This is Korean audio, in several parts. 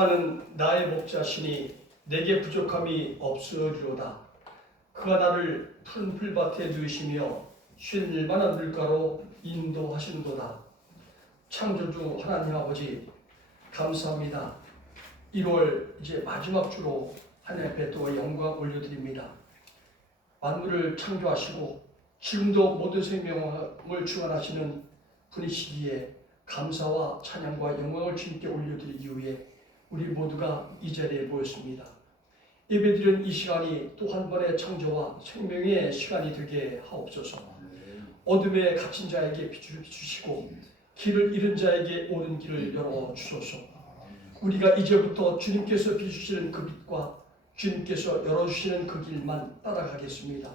여호와는 나의 목자시니 내게 부족함이 없으리로다. 그가 나를 푸른 풀밭에 누이시며 쉴 만한 물가로 인도하시는도다. 창조주 하나님 아버지 감사합니다. 1월 이제 마지막 주로 하나님 앞에 또 영광 올려드립니다. 만물을 창조하시고 지금도 모든 생명을 주관하시는 분이시기에 감사와 찬양과 영광을 주님께 올려드리기 위해 우리 모두가 이 자리에 모였습니다. 예배드리는 이 시간이 또 한 번의 창조와 생명의 시간이 되게 하옵소서. 어둠에 갇힌 자에게 빛을 주시고 길을 잃은 자에게 옳은 길을 열어주소서. 우리가 이제부터 주님께서 비추시는 그 빛과 주님께서 열어주시는 그 길만 따라가겠습니다.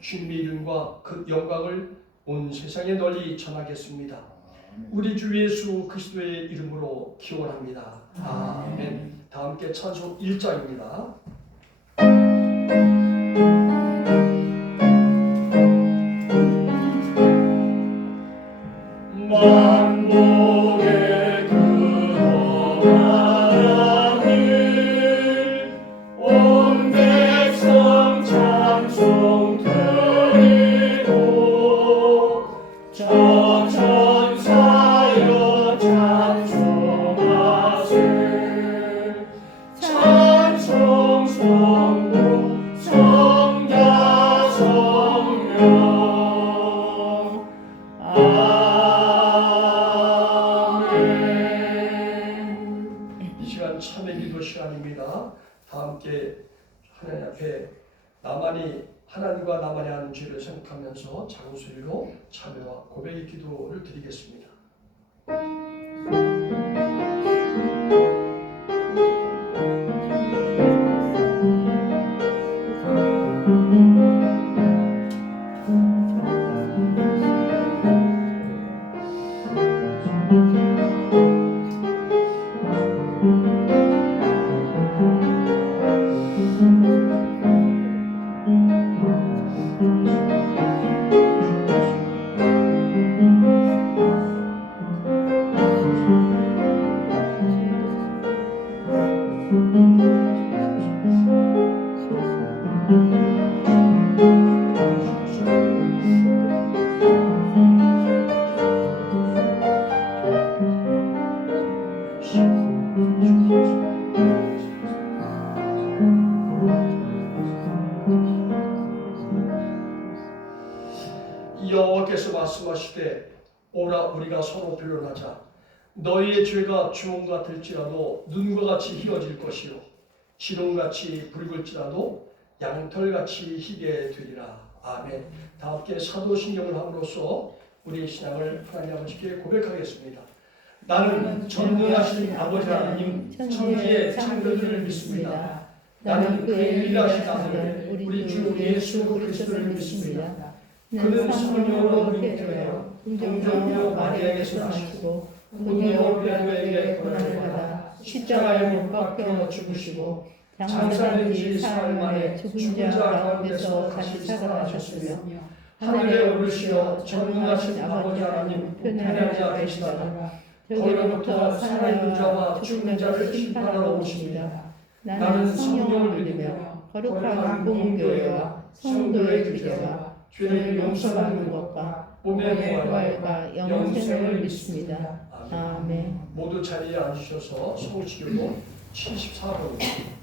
주님의 이름과 그 영광을 온 세상에 널리 전하겠습니다. 우리 주 예수 그리스도의 이름으로 기원합니다. 아멘. 다 함께 찬송 1장입니다. 만복의 근원 하나님 온 백성 찬송 드리고 저 천사여 찬송하세 찬송 성부 성자 성령 참회 기도 시간입니다. 다 함께 하나님 앞에 나만이 하나님과 나만이 하는 죄를 생각하면서 작은 소리로 참회와 고백의 기도를 드리겠습니다. 여호와께서 말씀하시되 오라 우리가 서로 변론하자. 너희의 죄가 주홍 같을지라도 눈과 같이 희어질 것이요 지롱같이 붉을지라도 양털같이 희게 되리라. 아멘. 다 함께 사도신경을 함으로써 우리의 신앙을 하나님 아버지께 고백하겠습니다. 나는 전능하신 아버지 하나님 천지의 창조주를 믿습니다. 나는 그의 유일하신 아들 우리 주 예수 그리스도를 믿습니다. 그는 성령으로 잉태하여 동정녀 마리아에게서 나시고 본디오 빌라도에게 고난을 받아 십자가에 못 박혀 죽으시고 장사된 지 사흘 만에 죽은 자 가운데서 다시 살아나셨으며 하늘에 오르시어 전능하신 아버지 하나님 편안한 자 되시다가 거기로부터 살아있는 자와 죽은 자를 심판하러 오십니다. 나는 성령을 믿으며 거룩한 공교회와 성도의 교제와 죄를 용서받는 것과 몸의 부활과 영생을 믿습니다. 아멘. 모두 자리에 앉으셔서 성시교도 74번입니다.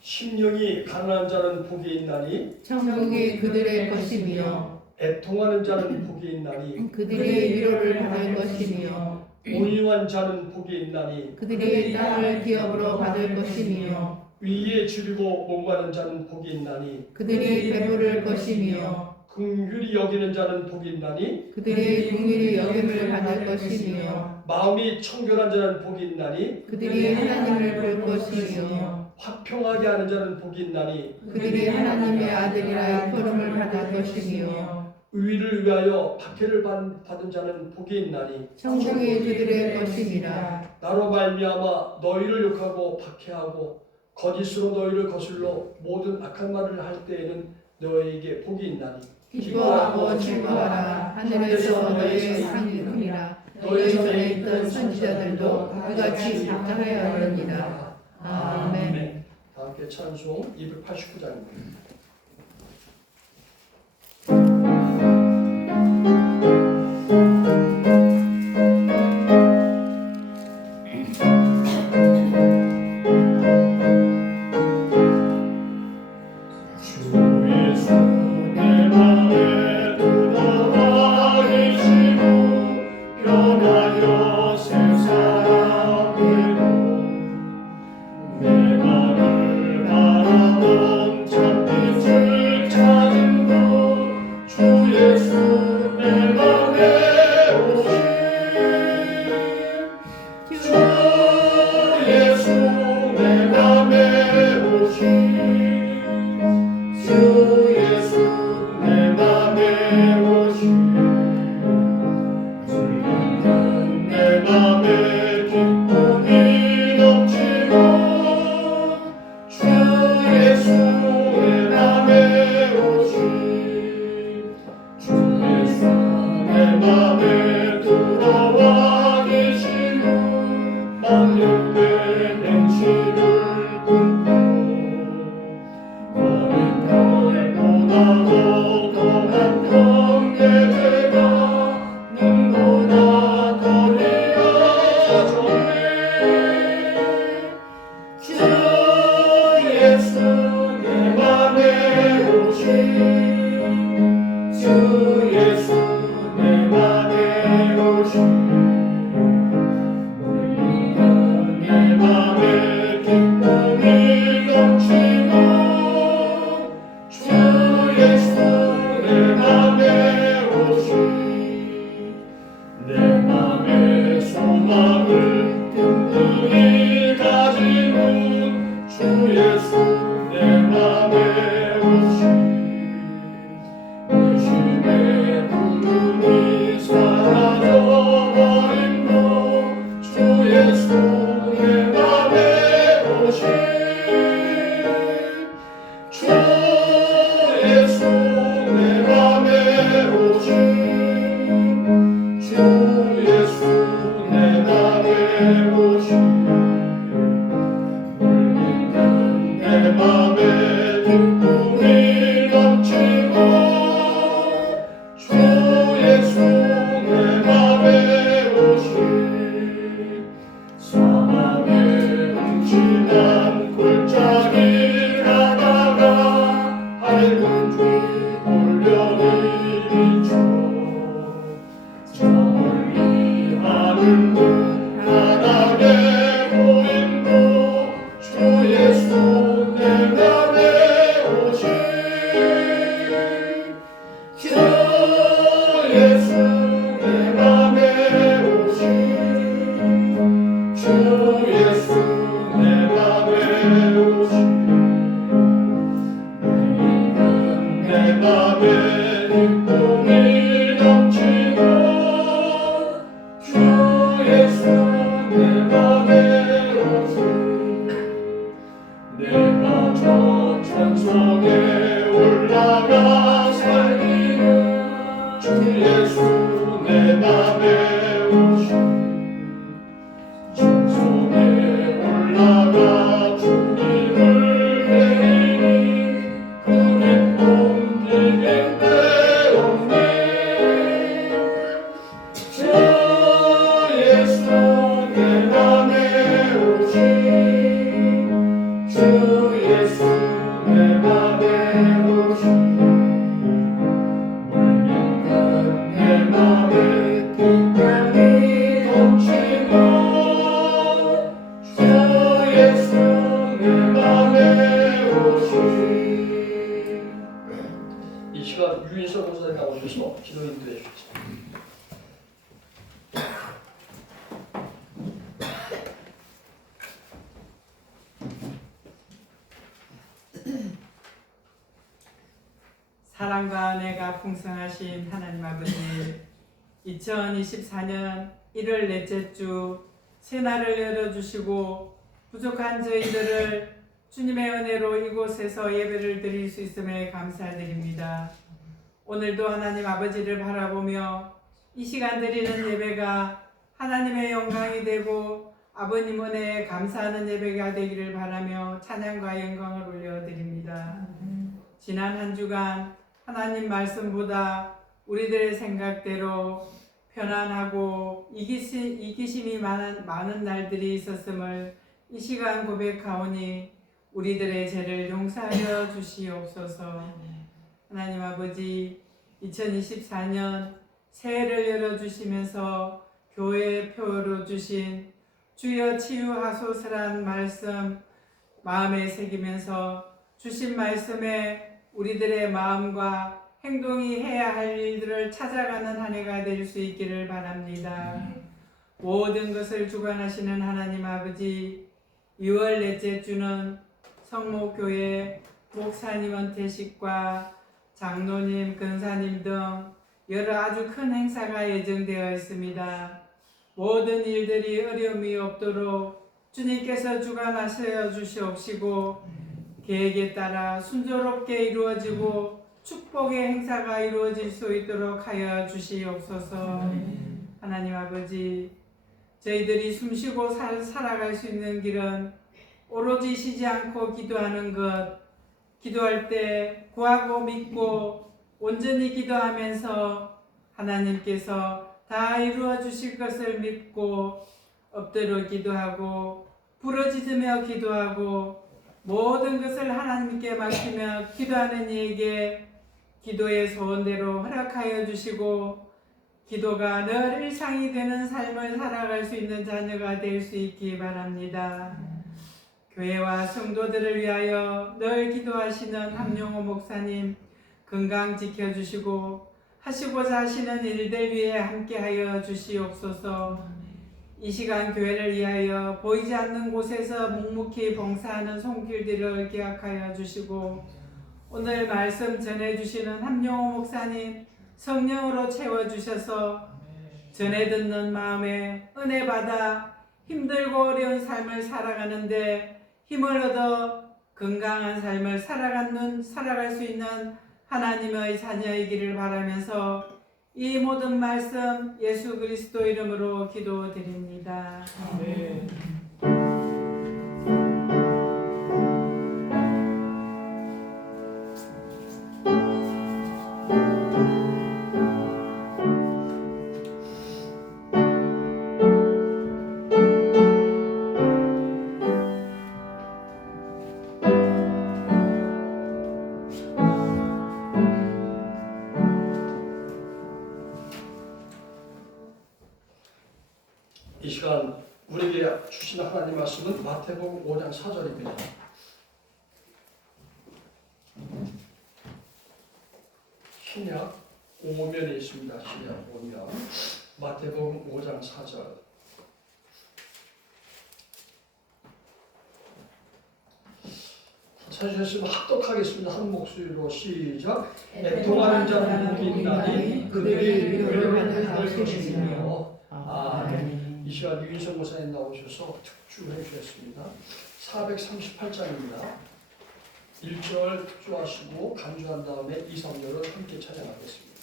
심령이 가난한 자는 복이 있나니 천국이 그들의 것이며 애통하는 자는 복이 있나니 그들의 위로를 받을 것이며 온유한 자는 복이 있나니 그들의 땅을 기업으로 받을 것이며 위에 줄이고 목마른 자는 복이 있나니 그들이 배부를 것이며 긍휼히 여기는 자는 복이 있나니 그들이 긍휼히 여김을 받을 것이며 마음이 청결한 자는 복이 있나니 그들이 하나님을 볼 것이며 화평하게 하는 자는 복이 있나니 그들이 하나님의 아들이라 일컬음을 받을 것이며 의를 위하여 박해를 받은 자는 복이 있나니 천국이 그들의 것이니라. 나로 말미암아 너희를 욕하고 박해하고 거짓으로 너희를 거슬러 모든 악한 말을 할 때에는 너희에게 복이 있나니 기뻐하고 즐거워하라. 하늘에서 너희의 상이 크니라. 너희 전에 있던 선지자들도 그같이 답답하였느니라. 아멘. 다 함께 찬송 289장입니다. 내가 널 바라본 참된 사랑과 은혜가 풍성하신 하나님 아버지, 2024년 1월 넷째 주 새날을 열어주시고 부족한 저희들을 주님의 은혜로 이곳에서 예배를 드릴 수 있음에 감사드립니다. 오늘도 하나님 아버지를 바라보며 이 시간 드리는 예배가 하나님의 영광이 되고 아버님 은혜에 감사하는 예배가 되기를 바라며 찬양과 영광을 올려드립니다. 지난 한 주간 하나님 말씀보다 우리들의 생각대로 편안하고 이기심이 많은 날들이 있었음을 이 시간 고백하오니 우리들의 죄를 용서하여 주시옵소서. 하나님 아버지, 2024년 새해를 열어주시면서 교회의 표로 주신 주여 치유하소서란 말씀 마음에 새기면서 주신 말씀에 우리들의 마음과 행동이 해야 할 일들을 찾아가는 한 해가 될 수 있기를 바랍니다. 모든 것을 주관하시는 하나님 아버지, 2월 넷째 주는 성모교회 목사님 은퇴식과 장로님, 근사님 등 여러 아주 큰 행사가 예정되어 있습니다. 모든 일들이 어려움이 없도록 주님께서 주관하셔 주시옵시고 계획에 따라 순조롭게 이루어지고 축복의 행사가 이루어질 수 있도록 하여 주시옵소서. 하나님 아버지, 저희들이 숨쉬고 살아갈 수 있는 길은 오로지 쉬지 않고 기도하는 것, 기도할 때 구하고 믿고 온전히 기도하면서 하나님께서 다 이루어 주실 것을 믿고 엎드려 기도하고 부르짖으며 기도하고 모든 것을 하나님께 맡기며 기도하는 이에게 기도의 소원대로 허락하여 주시고 기도가 늘 일상이 되는 삶을 살아갈 수 있는 자녀가 될 수 있기 바랍니다. 교회와 성도들을 위하여 늘 기도하시는 함용호 목사님 건강 지켜주시고 하시고자 하시는 일들 위해 함께하여 주시옵소서. 이 시간 교회를 위하여 보이지 않는 곳에서 묵묵히 봉사하는 손길들을 기억하여 주시고 오늘 말씀 전해주시는 함용호 목사님 성령으로 채워주셔서 전해 듣는 마음에 은혜 받아 힘들고 어려운 삶을 살아가는데 힘을 얻어 건강한 삶을 살아갈 수 있는 하나님의 자녀이기를 바라면서 이 모든 말씀 예수 그리스도 이름으로 기도드립니다. 아멘. 이 시간 우리에게 주신 하나님 말씀은 마태복음 5장 4절입니다. 신약 5면에 있습니다. 신약 5면 마태복음 5장 4절. 찾으셨으면 합독하겠습니다. 한 목소리로 시작. 애통하는 자는 복이 있나니 그들이 위로를 받을 것이며. 아멘. 이 시간 유인성 목사님 나오셔서 특주해 주셨습니다. 438장입니다. 1절 특주하시고 간주한 다음에 2, 3절을 함께 찬양하겠습니다.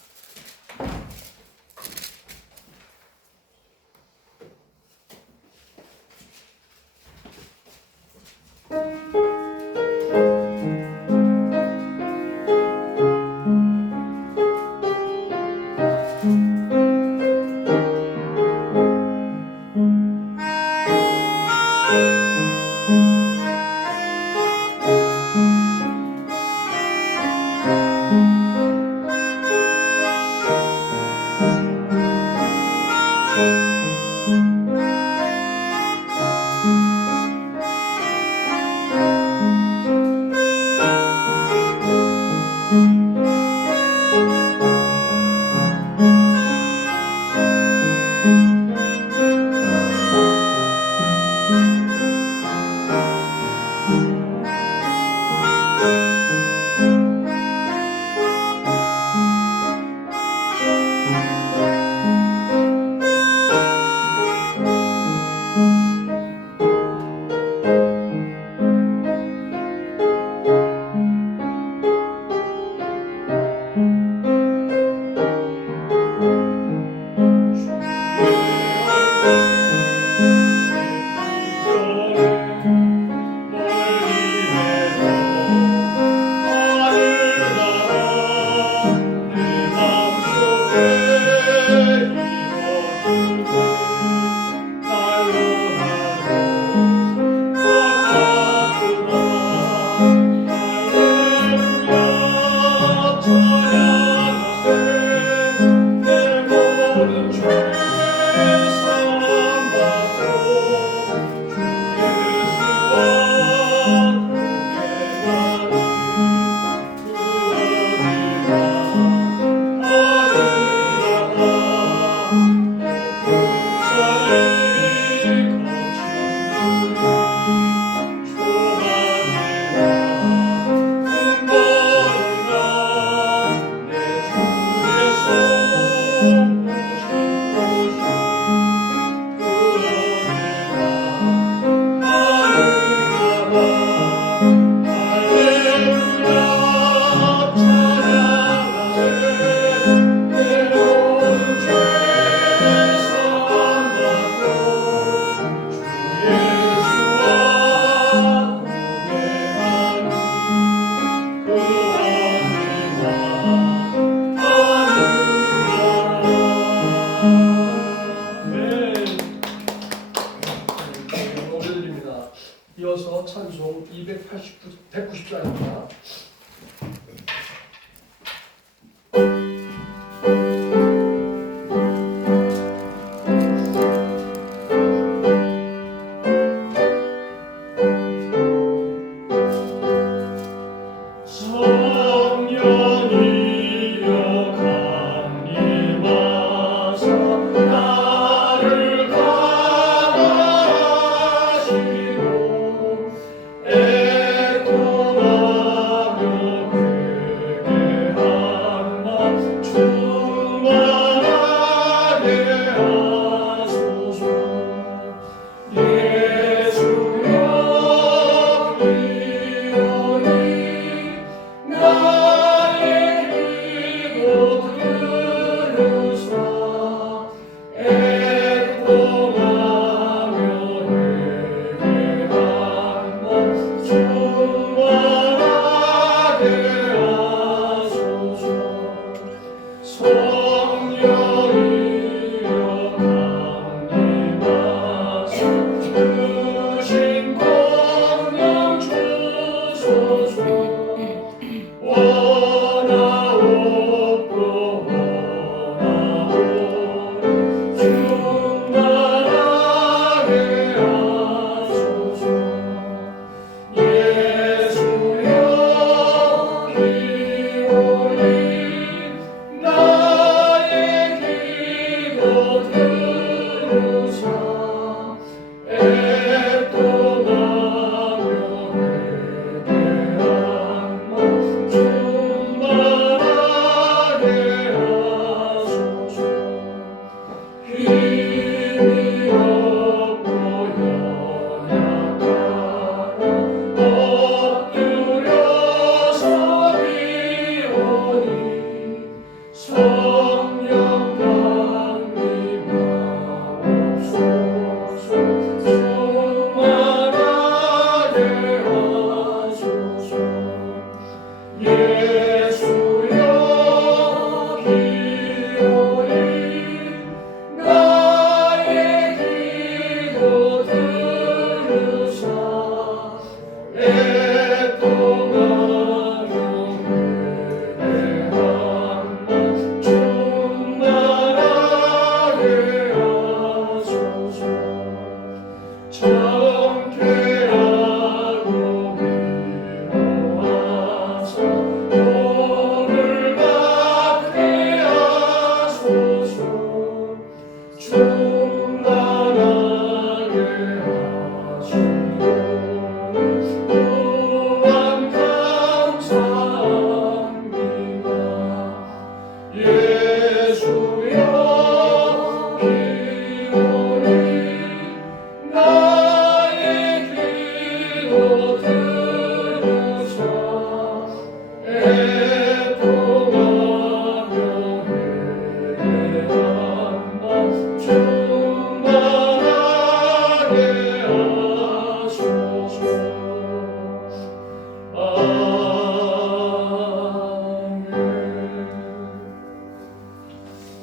190장입니다.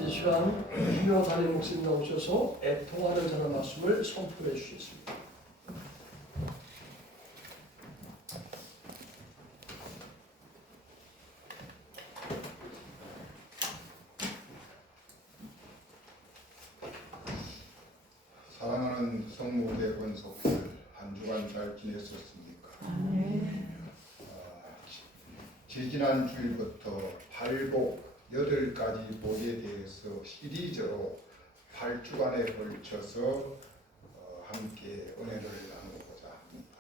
이 시간 김영 담임 목사님 나오셔서 애통하는 자의 말씀을 선포해 주시겠습니다. 사랑하는 성모대 권속들 한 주간 잘 지냈었습니까? 지지난 주일부터 발복 8가지 복에 대해서 시리즈로 8주간에 걸쳐서 함께 은혜를 나누고자 합니다.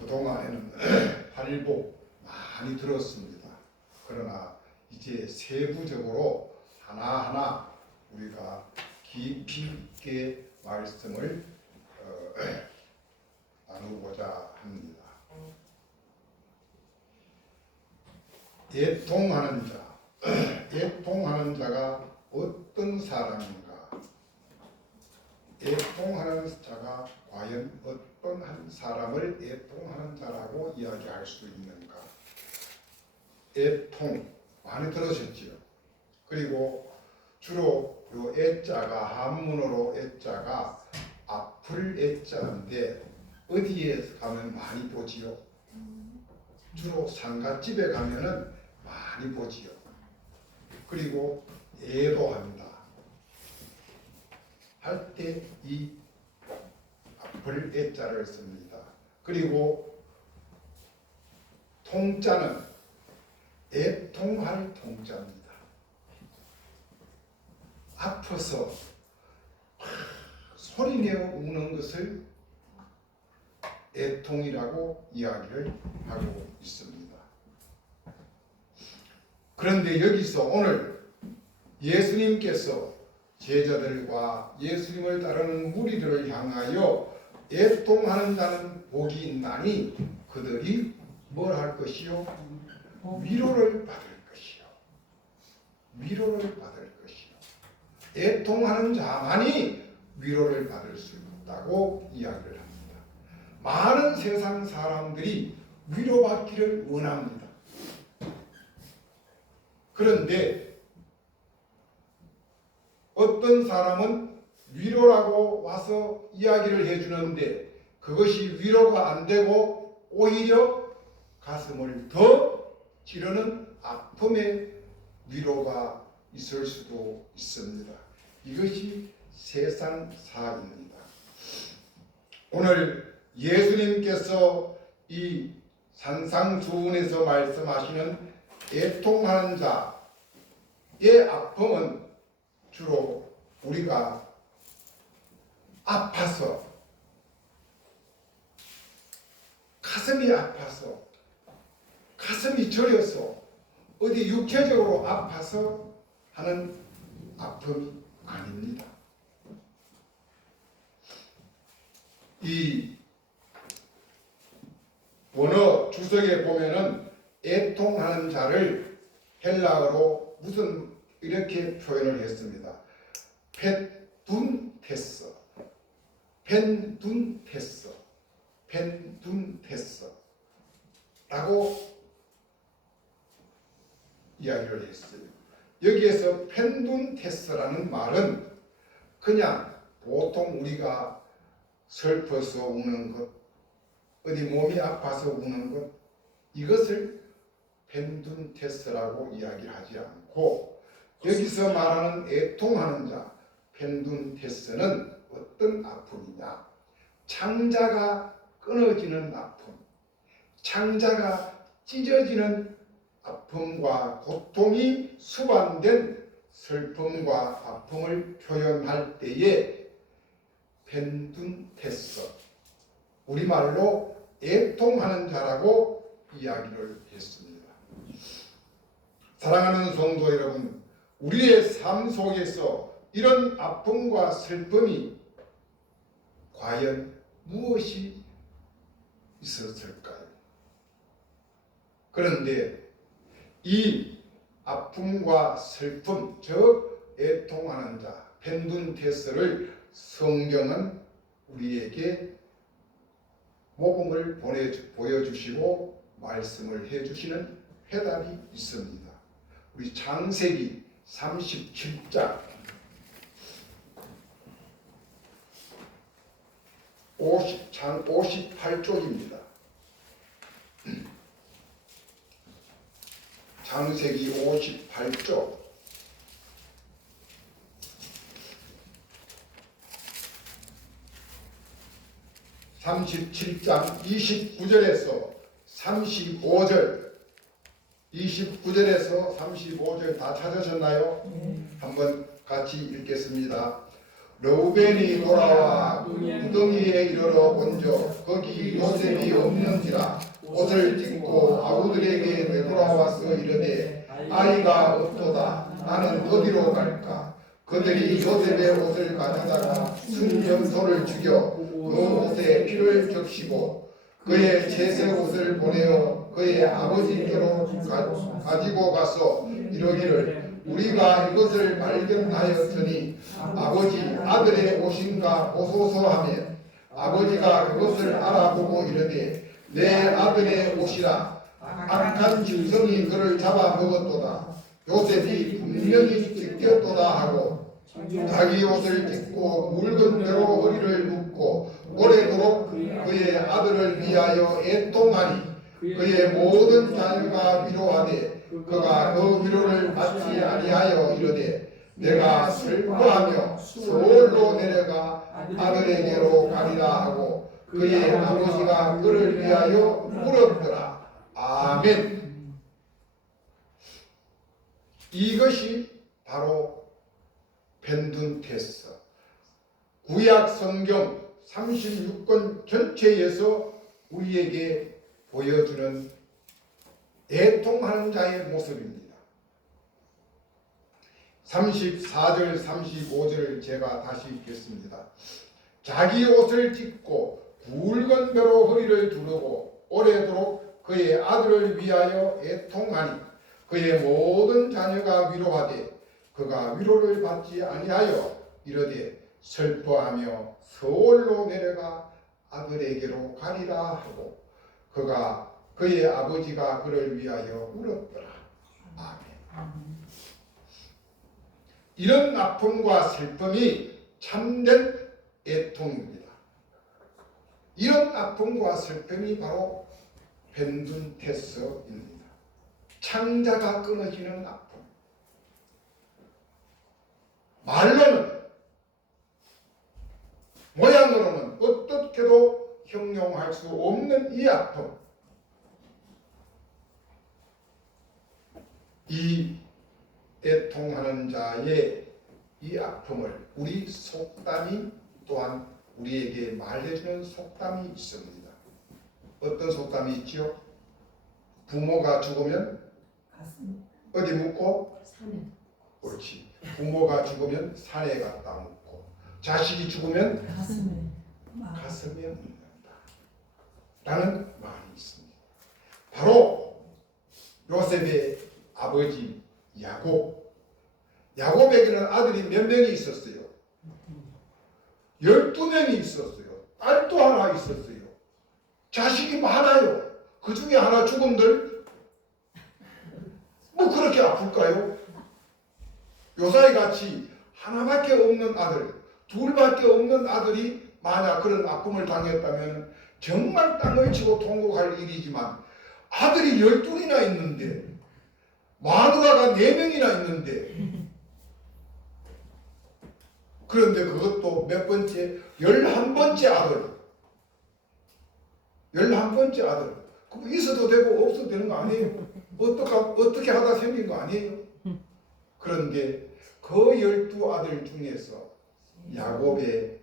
그동안에는 발복 많이 들었습니다. 그러나 이제 세부적으로 하나하나 우리가 깊이 있게 말씀을 나누고자 합니다. 애통하는 자, 애통하는 자가 어떤 사람인가? 애통하는 자가 과연 어떤 한 사람을 애통하는 자라고 이야기할 수 있는가? 애통 많이 들으셨지요? 그리고 주로 요 애자가 한문어로 애자가 아플 애자인데 어디에 가면 많이 보지요? 주로 상갓집에 가면은 많이 보지요. 그리고 애도한다 할 때 이 앞을 애자를 씁니다. 그리고 통자는 애통할 통자입니다. 아파서 소리내어 우는 것을 애통이라고 이야기를 하고 있습니다. 그런데 여기서 오늘 예수님께서 제자들과 예수님을 따르는 무리들을 향하여 애통하는 복이 있나니 그들이 뭘 할 것이요? 위로를 받을 것이요. 위로를 받을 것이요. 애통하는 자만이 위로를 받을 수 있다고 이야기를 합니다. 많은 세상 사람들이 위로받기를 원합니다. 그런데 어떤 사람은 위로라고 와서 이야기를 해주는데 그것이 위로가 안 되고 오히려 가슴을 더 찌르는 아픔의 위로가 있을 수도 있습니다. 이것이 세상사입니다. 오늘 예수님께서 이 산상수훈에서 말씀하시는 애통하는 자의 아픔은 주로 우리가 아파서 가슴이 아파서 가슴이 저려서 어디 육체적으로 아파서 하는 아픔이 아닙니다. 이 원어 주석에 보면은 애통하는 자를 헬라어로 무슨 이렇게 표현을 했습니다. 펜둔테스, 펜둔테스, 펜둔테스 라고 이야기를 했어요. 여기에서 펜둔테스라는 말은 그냥 보통 우리가 슬퍼서 우는 것, 어디 몸이 아파서 우는 것, 이것을 펜둔테스라고 이야기하지 않고 여기서 말하는 애통하는 자, 펜둔테스는 어떤 아픔이냐? 창자가 끊어지는 아픔, 창자가 찢어지는 아픔과 고통이 수반된 슬픔과 아픔을 표현할 때에 펜둔테스, 우리말로 애통하는 자라고 이야기를 했습니다. 사랑하는 성도 여러분, 우리의 삶 속에서 이런 아픔과 슬픔이 과연 무엇이 있었을까요? 그런데 이 아픔과 슬픔, 즉 애통하는 자, 펜둔테스를 성경은 우리에게 복음을 보여주시고 말씀을 해주시는 해답이 있습니다. 우리 창세기 37장 58쪽입니다. 창세기 58쪽 37장 29절에서 35절 29절에서 35절 다 찾으셨나요? 한번 같이 읽겠습니다. 르우벤이 돌아와 무덤위에 이르러 본즉 거기 요셉이 없는지라 옷을 찢고 아우들에게 되돌아와서 이르되 아이가 없도다. 나는 어디로 갈까? 그들이 요셉의 옷을 가져다가 순점소를 죽여 그 옷에 피를 적시고 그의 채색 옷을 보내어 그의 아버지께로 가지고 가서 이러기를 우리가 이것을 발견하였으니 아버지 아들의 옷인가 보소서 하며 아버지가 그것을 알아보고 이르되 내 아들의 옷이라 악한 짐승이 그를 잡아 먹었도다. 요셉이 분명히 찢겼도다 하고 자기 옷을 찢고 묽은 대로 허리를 묶고 오래도록 그의 아들을 위하여 애통하니 그의 모든 자녀가 위로하되 그가 그 위로를 받지 아니하여 이르되 내가 슬퍼하며 서울로 내려가 아들에게로 가리라 하고 그의 아버지가 그를 위하여 울었더라. 아멘. 이것이 바로 펜둔테스 구약 성경 36권 전체에서 우리에게 보여주는 애통하는 자의 모습입니다. 34절 35절을 제가 다시 읽겠습니다. 자기 옷을 찢고 굵은 배로 허리를 두르고 오래도록 그의 아들을 위하여 애통하니 그의 모든 자녀가 위로하되 그가 위로를 받지 아니하여 이르되 슬퍼하며 서울로 내려가 아들에게로 가리라 하고 그가 그의 아버지가 그를 위하여 울었더라. 아멘. 이런 아픔과 슬픔이 참된 애통입니다. 이런 아픔과 슬픔이 바로 펜둔테스입니다. 창자가 끊어지는 아픔. 말로는 모양으로는 어떻게도 형용할 수 없는 이 아픔. 이 애통하는 자의 이 아픔을 우리 속담이 또한 우리에게 말해주는 속담이 있습니다. 어떤 속담이 있지요? 부모가 죽으면 어디 묻고? 산에. 옳지. 부모가 죽으면 산에 갖다 묻고 자식이 죽으면 가슴에 묻는다 라는 말이 있습니다. 바로 요셉의 아버지 야곱에게는 아들이 몇 명이 있었어요? 12명이 있었어요. 딸도 하나 있었어요. 자식이 많아요. 그 중에 하나 죽은들 뭐 그렇게 아플까요? 요사이 같이 하나밖에 없는 아들, 둘밖에 없는 아들이 만약 그런 아픔을 당했다면 정말 땅을 치고 통곡할 일이지만 아들이 12이나 있는데 마누라가 4명이나 있는데 그런데 그것도 몇 번째? 11번째 아들. 11번째 아들. 그럼 있어도 되고 없어도 되는 거 아니에요? 어떻게 하다 생긴 거 아니에요? 그런데 그 12아들 중에서 야곱의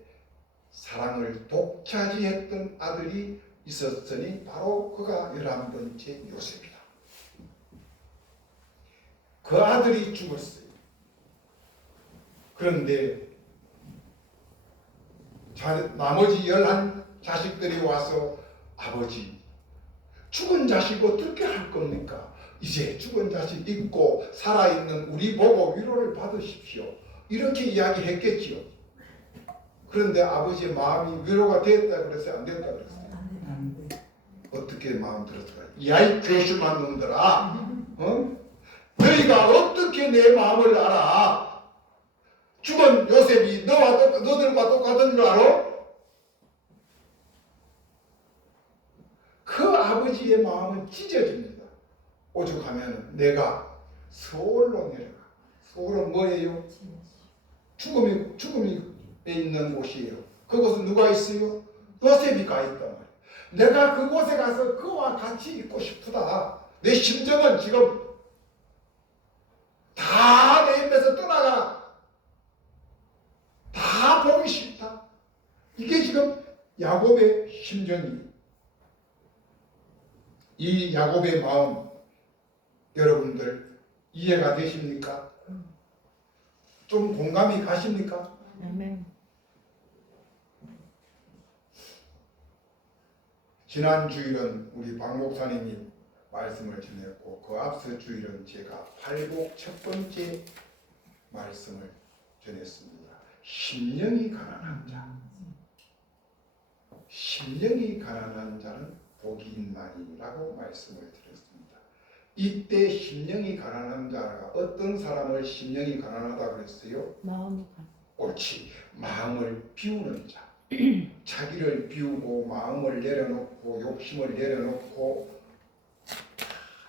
사랑을 독차지했던 아들이 있었으니 바로 그가 11번째 요셉이다. 그 아들이 죽었어요. 그런데 나머지 11 자식들이 와서 아버지 죽은 자식 어떻게 할 겁니까? 이제 죽은 자식 있고 살아있는 우리 보고 위로를 받으십시오. 이렇게 이야기했겠지요. 그런데 아버지의 마음이 위로가 됐다 그랬어요? 안 됐다 그랬어요? 어떻게 마음 들었을까요? 야이 괴심한 놈들아, 너희가 어떻게 내 마음을 알아? 죽은 요셉이 너들과 똑같은 줄 알아? 그 아버지의 마음은 찢어집니다. 오죽하면 내가 서울로 내려가. 서울은 뭐예요? 죽음이 있는 곳이에요. 그곳은 누가 있어요? 요셉이 가 있단 말이에요. 내가 그곳에 가서 그와 같이 있고 싶다. 내 심정은 지금 다 내 입에서 떠나가. 다 보기 싫다. 이게 지금 야곱의 심정이에요. 이 야곱의 마음 여러분들 이해가 되십니까? 좀 공감이 가십니까? 아멘. 지난 주일은 우리 박 목사님이 말씀을 전했고 그 앞서 주일은 제가 팔복 첫 번째 말씀을 전했습니다. 심령이 가난한 자. 심령이 가난한 자는 복이 있나니라고 말씀을 드렸습니다. 이때 심령이 가난한 자가 어떤 사람을 심령이 가난하다 그랬어요? 마음이 옳지. 마음을 비우는 자. 자기를 비우고 마음을 내려놓고 욕심을 내려놓고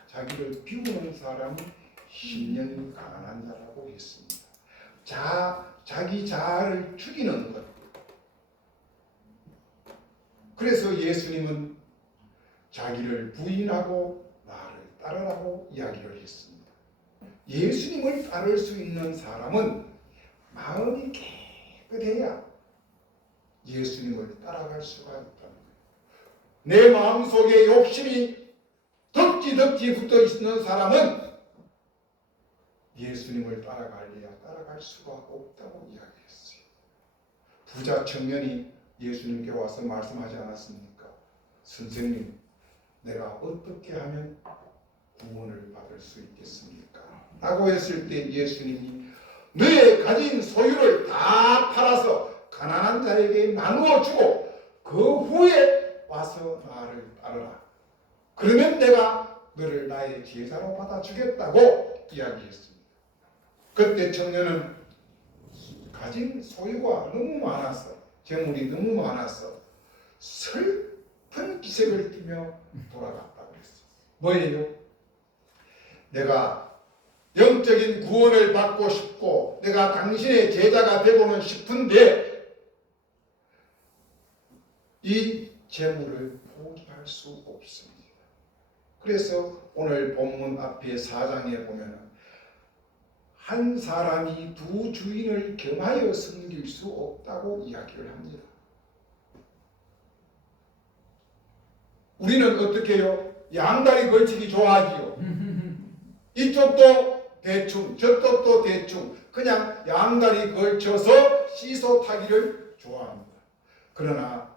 자기를 비우는 사람은 심령이 가난한 자라고 했습니다. 자기 자아를 죽이는 것. 그래서 예수님은 자기를 부인하고 나를 따르라고 이야기를 했습니다. 예수님을 따를 수 있는 사람은 마음이 깨끗해야 예수님을 따라갈 수가 있다는 거예요. 내 마음속에 욕심이 덕지 붙어 있는 사람은 예수님을 따라갈래야 따라갈 수가 없다고 이야기했어요. 부자 청년이 예수님께 와서 말씀하지 않았습니까? 선생님, 내가 어떻게 하면 구원을 받을 수 있겠습니까? 라고 했을 때 예수님이 너의 가진 소유를 다 팔아서 가난한 자에게 나누어 주고 그 후에 와서 나를 따르라. 그러면 내가 너를 나의 제자로 받아주겠다고 이야기했습니다. 그때 청년은 가진 소유가 너무 많았어. 재물이 너무 많아서 슬픈 기색을 띠며 돌아갔다고 했어요. 뭐예요? 내가 영적인 구원을 받고 싶고 내가 당신의 제자가 되고는 싶은데 이 재물을 포기할 수 없습니다. 그래서 오늘 본문 앞에 4장에 보면 한 사람이 두 주인을 겸하여 섬길 수 없다고 이야기를 합니다. 우리는 어떻게 해요? 양다리 걸치기 좋아하지요. 이쪽도 대충 저쪽도 대충 그냥 양다리 걸쳐서 시소 타기를 좋아합니다. 그러나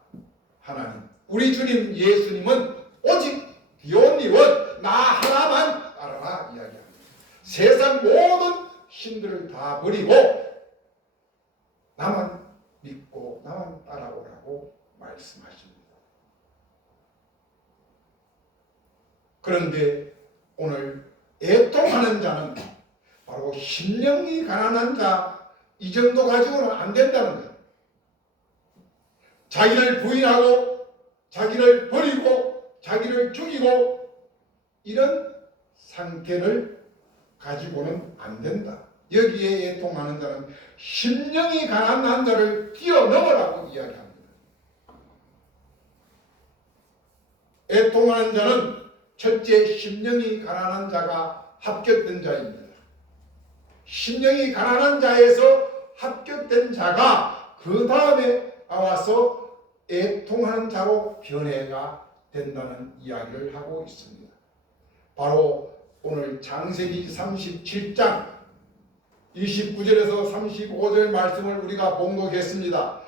하나님, 우리 주님 예수님은 오직 비온리원 나 하나만 따라라 이야기합니다. 세상 모든 신들을 다 버리고 나만 믿고 나만 따라오라고 말씀하십니다. 그런데 오늘 애통하는 자는 바로 심령이 가난한 자, 이 정도 가지고는 안 된다는 거예요. 자기를 부인하고 자기를 버리고 자기를 죽이고 이런 상태를 가지고는 안 된다. 여기에 애통하는 자는 심령이 가난한 자를 뛰어넘으라고 이야기합니다. 애통하는 자는 첫째 심령이 가난한 자가 합격된 자입니다. 심령이 가난한 자에서 합격된 자가 그 다음에 나와서 애통하는 자로 변해가 된다는 이야기를 하고 있습니다. 바로 오늘 창세기 37장 29절에서 35절 말씀을 우리가 봉독했습니다.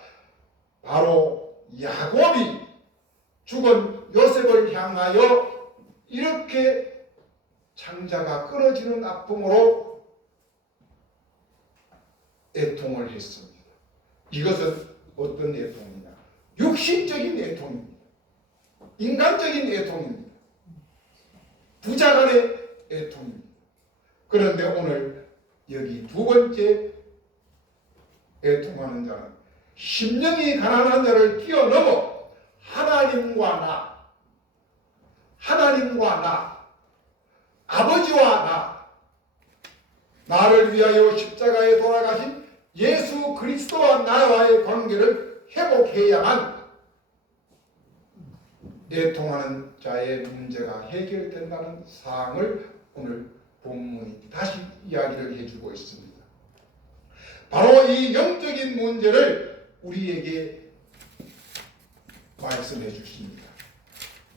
바로 야곱이 죽은 요셉을 향하여 이렇게 창자가 끊어지는 아픔으로 애통을 했습니다. 이것은 어떤 애통이냐? 육신적인 애통입니다. 인간적인 애통입니다. 부자간의 애통입니다. 그런데 오늘 여기 두 번째 애통하는 자는 심령이 가난한 자를 뛰어넘어 하나님과 나, 아버지와 나를 위하여 십자가에 돌아가신 예수 그리스도와 나와의 관계를 회복해야만 애통하는 자의 문제가 해결된다는 사항을 오늘 본문이 다시 이야기를 해주고 있습니다. 바로 이 영적인 문제를 우리에게 말씀해 주십니다.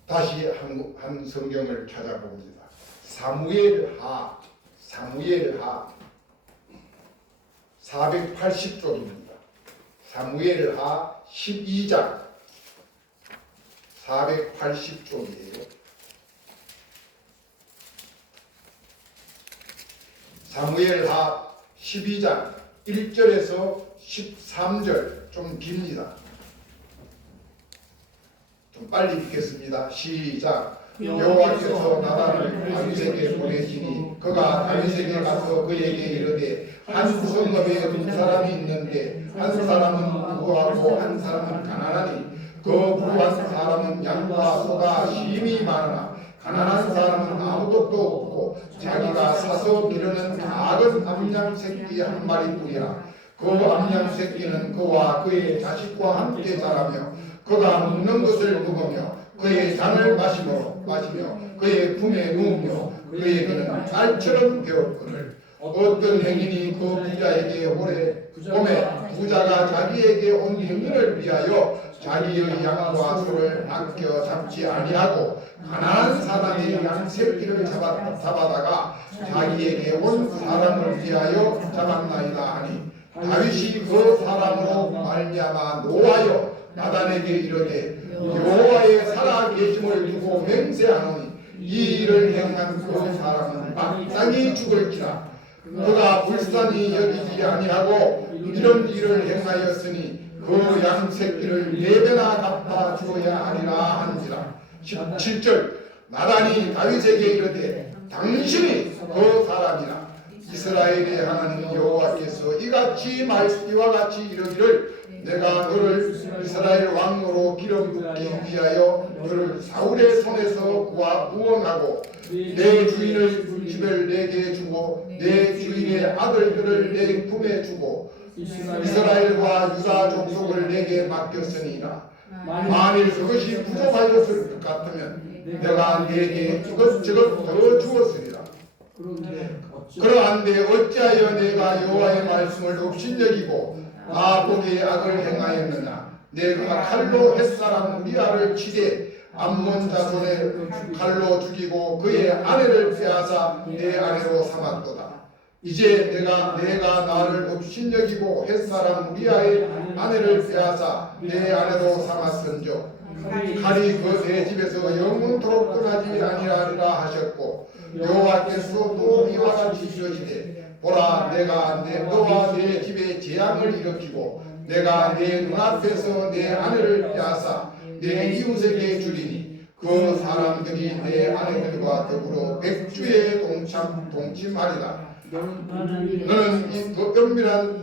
다시 한 성경을 찾아봅니다. 사무엘하 480쪽입니다. 사무엘하 12장 480쪽이에요. 사무엘하 12장 1절에서 13절 좀 깁니다. 좀 빨리 읽겠습니다. 시작. 여호와께서 나단을 다윗에게 보내시니 그가 다윗에게 가서 그에게 이르되 한 성읍에 두 사람이 있는데 한 사람은 부하고 한 사람은 가난하니 그 부한 사람은 양과 소가 심히 많으나 가난한 사람은 아무것도 없고 자기가 사서 기르는 작은 암양 새끼 한 마리뿐이라. 그 암양 새끼는 그와 그의 자식과 함께 자라며 그가 먹는 것을 먹으며 그의 잔을 마시며 그의 품에 누우며 그에게는 딸처럼 되었거늘. 어떤 행인이 그 부자에게 오래 봄에 부자가 자기에게 온 행인을 위하여 자기의 양과 소를 아껴 잡지 아니하고 가난한 사람의 양 새끼를 잡아다가 자기에게 온 사람을 위하여 잡았나이다 하니 다윗이 그 사람으로 말미암아 노하여 나단에게 이르되 여호와의 살아 계심을 두고 맹세하노니 이 일을 행한 그 사람은 마땅히 죽을지라. 그가 불쌍히 여기지 아니하고 이런 일을 행하였으니 그 양 새끼를 4배나 갚아 주어야 하리라 한지라. 17절 나단이 다윗에게 이르되 당신이 그 사람이라. 이스라엘의 하나님 여호와께서 이와 같이 이르기를 내가 너를 이스라엘 왕으로 기름 붓기 위하여 너를 사울의 손에서 구원하고 내 주인의 집을 내게 주고 내 주인의 아들들을 내 품에 주고 이스라엘과 유다 족속을 내게 맡겼으니라. 만일 그것이 부족하였을 것 같으면 내가 내게 이것저것 더 주었으리라. 그러한데 어찌하여 내가 여호와의 말씀을 업신여기고 나 보기에 악을 행하였느냐. 내가 칼로 햇사람 우리아를 치되 암몬 자손의 칼로 죽이고 그의 아내를 빼앗아 내 아내로 삼았도다. 이제 내가 나를 업신여기고 햇사람 우리아의 아내를 빼앗아 내 아내로 삼았은즉 칼이 그 내 집에서 영원토록 떠나지 아니하리라 하셨고 여호와께서 또 이와 같이 이르시되 보라 내가 너와 내 집에 재앙을 일으키고 내가 내 눈앞에서 내 아내를 빼앗아 내 이웃에게 주리니 그 사람들이 내 아내들과 더불어 백주에 동침하리라. 너는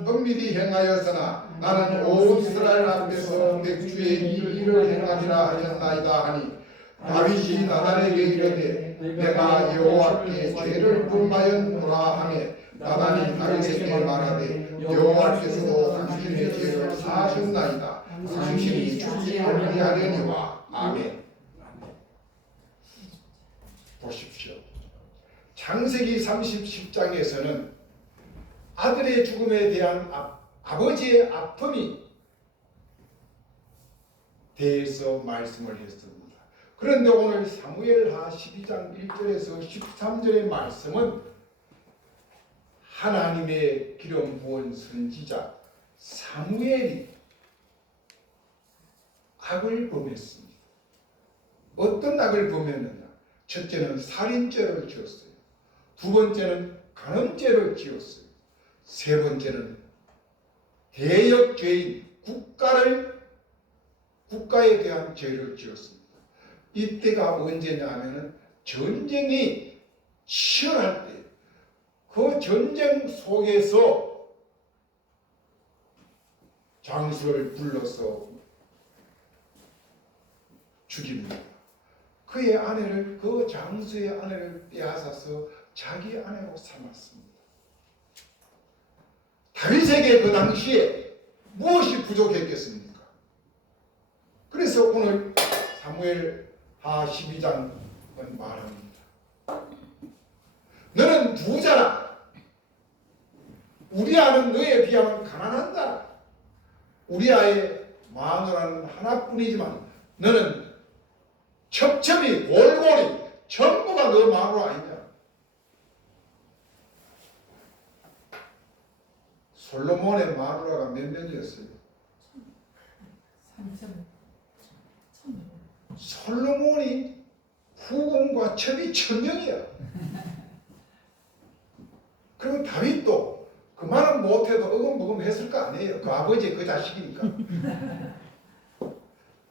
은밀히 행하였으나 나는 온 이스라엘 앞에서 백주에 이 일을 행하리라 하였나이다 하니 다윗이 나단에게 이르되 내가 여호와께 죄를 범하였노라 하며 나단이 다윗에게 말하되 여호와께서도 당신의 죄를 사하셨나이다. 당신이 죽지 아니하려니와. 아멘. 보십시오. 창세기 30장에서는 아들의 죽음에 대한 아버지의 아픔이 대해서 말씀을 했습니다. 그런데 오늘 사무엘하 12장 1절에서 13절의 말씀은 하나님의 기름 부은 선지자 사무엘이 악을 범했습니다. 어떤 악을 범했느냐? 첫째는 살인죄를 지었어요. 두 번째는 간음죄를 지었어요. 세 번째는 대역죄인 국가에 대한 죄를 지었습니다. 이때가 언제냐 하면은 전쟁이 치열할 때 그 전쟁 속에서 장수를 불러서 죽입니다. 그의 아내를 그 장수의 아내를 빼앗아서 자기 아내로 삼았습니다. 다윗에게 그 당시에 무엇이 부족했겠습니까? 그래서 오늘 사무엘하 12장은 말합니다. 너는 부자라. 우리아는 너에 비하면 가난한 자라. 우리아의 마누라는 하나뿐이지만 너는 첩첩이 골고리 전부가 너 마누라 아니냐. 솔로몬의 마누라가 몇 명이었어요? 솔로몬이 후궁과 첩이 1000명이야. 그리고 다윗도 그만은 못해도 어금부금 했을 거 아니에요. 그 아버지 그 자식이니까.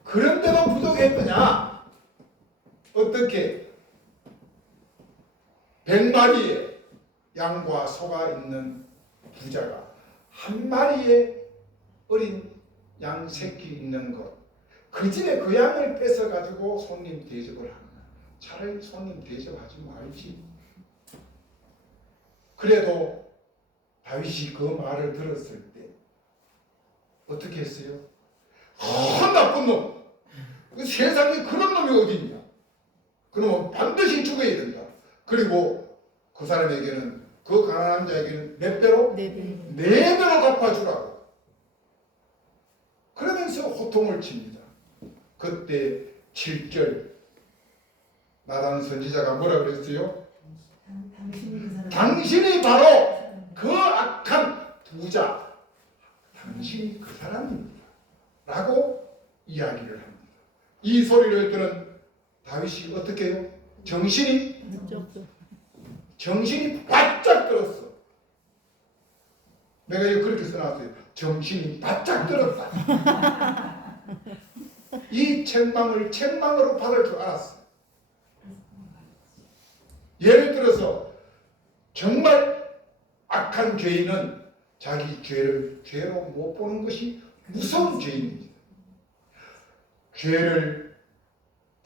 그런데도 부족했느냐? 어떻게 100마리의 양과 소가 있는 부자가 한 마리의 어린 양 새끼 있는 것, 그 집에 그 양을 뺏어 가지고 손님 대접을 하는 거야. 차라리 손님 대접하지 말지. 그래도 다윗이 그 말을 들었을 때 어떻게 했어요? 나쁜 놈! 그 세상에 그런 놈이 어디 있냐? 그러면 반드시 죽어야 된다. 그리고 그 사람에게는, 그 가난한 자에게는 몇 배로? 네 배로 갚아주라고. 그러면서 호통을 칩니다. 그때 7절 나단 선지자가 뭐라 그랬어요? 당신이 바로 그 악한 부자, 당신이 그 사람입니다 라고 이야기를 합니다. 이 소리를 들은 다윗이 어떻게 해요? 정신이 바짝 들었어. 내가 이거 그렇게 써놨어요. 정신이 바짝 들었다. 이 책망으로 받을 줄 알았어. 예를 들어서 정말 악한 죄인은 자기 죄를 죄로 못 보는 것이 무서운 죄인입니다. 죄를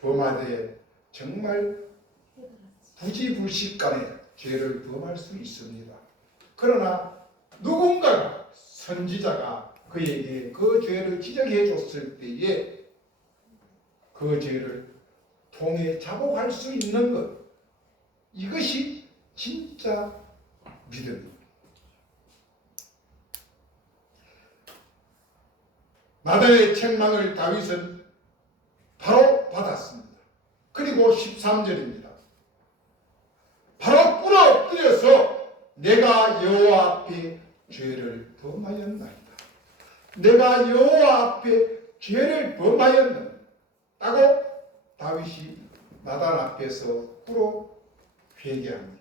범하되 정말 부지불식간에 죄를 범할 수 있습니다. 그러나 누군가가, 선지자가 그에게 그 죄를 지적해 줬을 때에 그 죄를 통해 자복할 수 있는 것, 이것이 진짜 믿음입니다. 나단의 책망을 다윗은 바로 받았습니다. 그리고 13절입니다. 바로 꿇어 엎드려서 내가 여호와 앞에 죄를 범하였나이다. 내가 여호와 앞에 죄를 범하였나이다. 라고 다윗이 나단 앞에서 꿇어 회개합니다.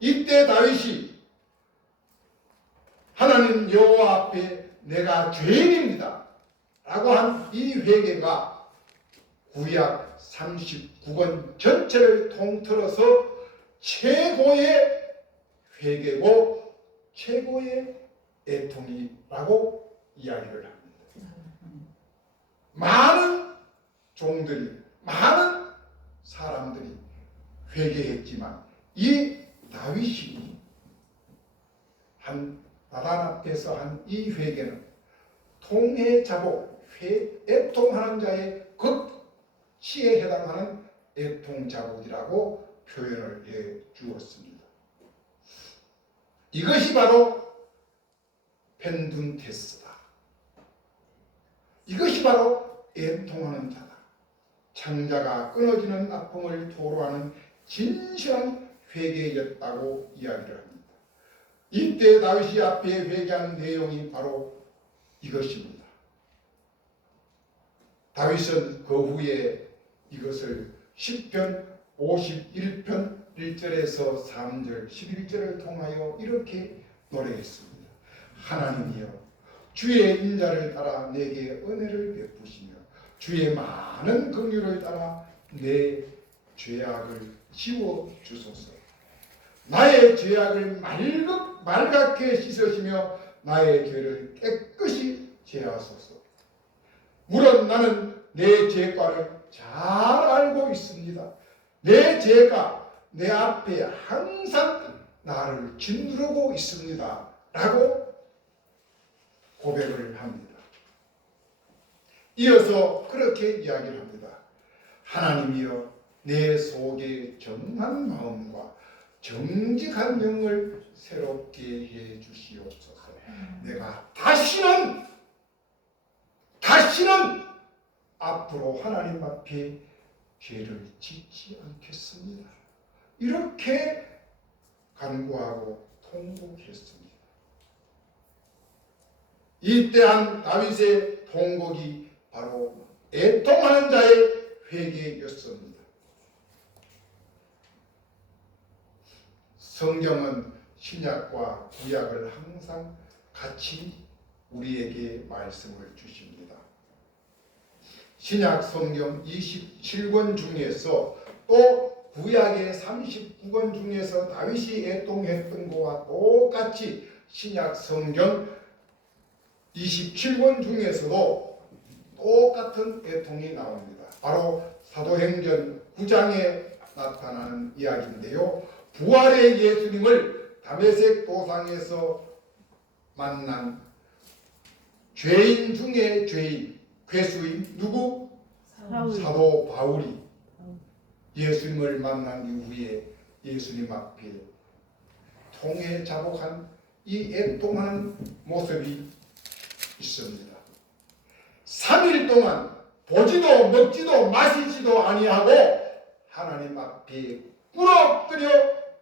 이때 다윗이 하나님 여호와 앞에 내가 죄인입니다 라고 한 이 회개가 구약 39권 전체를 통틀어서 최고의 회개고 최고의 애통이라고 이야기를 합니다. 많은 종들이, 많은 사람들이 회개했지만 이 다윗이 나단 앞에서 한 이 회개는 통해자복, 애통하는 자의 극치에 해당하는 애통자복이라고 표현을 해 주었습니다. 이것이 바로 펜둔테스다. 이것이 바로 애통하는 자다. 창자가 끊어지는 아픔을 토로하는 진실한 회개였다고 이야기를 합니다. 이때 다윗이 앞에 회개하는 내용이 바로 이것입니다. 다윗은 그 후에 이것을 시편 51편 1절에서 3절 11절을 통하여 이렇게 노래했습니다. 하나님이여, 주의 인자를 따라 내게 은혜를 베푸시며 주의 많은 긍휼을 따라 내 죄악을 지워 주소서. 나의 죄악을 말갛게 씻으시며 나의 죄를 깨끗이 제하소서. 물론 나는 내 죄과를 잘 알고 있습니다. 내 죄가 내 앞에 항상 나를 짓누르고 있습니다 라고 고백을 합니다. 이어서 그렇게 이야기를 합니다. 하나님이여, 내 속에 정한 마음과 정직한 영을 새롭게 해 주시옵소서. 내가 다시는 앞으로 하나님 앞에 죄를 짓지 않겠습니다. 이렇게 간구하고 통곡했습니다. 이때 한 다윗의 통곡이 바로 애통하는 자의 회개였습니다. 성경은 신약과 구약을 항상 같이 우리에게 말씀을 주십니다. 신약 성경 27권 중에서 또 구약의 39권 중에서 다윗이 애통했던 것과 똑같이 신약 성경 27권 중에서도 똑같은 애통이 나옵니다. 바로 사도행전 9장에 나타나는 이야기인데요. 부활의 예수님을 다메섹 도상에서 만난 죄인 중에 죄인, 괴수인 누구? 사도 바울이 예수님을 만난 이후에 예수님 앞에 통에 자복한 이 애통하는 모습이 있습니다. 3일 동안 보지도 먹지도 마시지도 아니하고 하나님 앞에 꿇어엎드려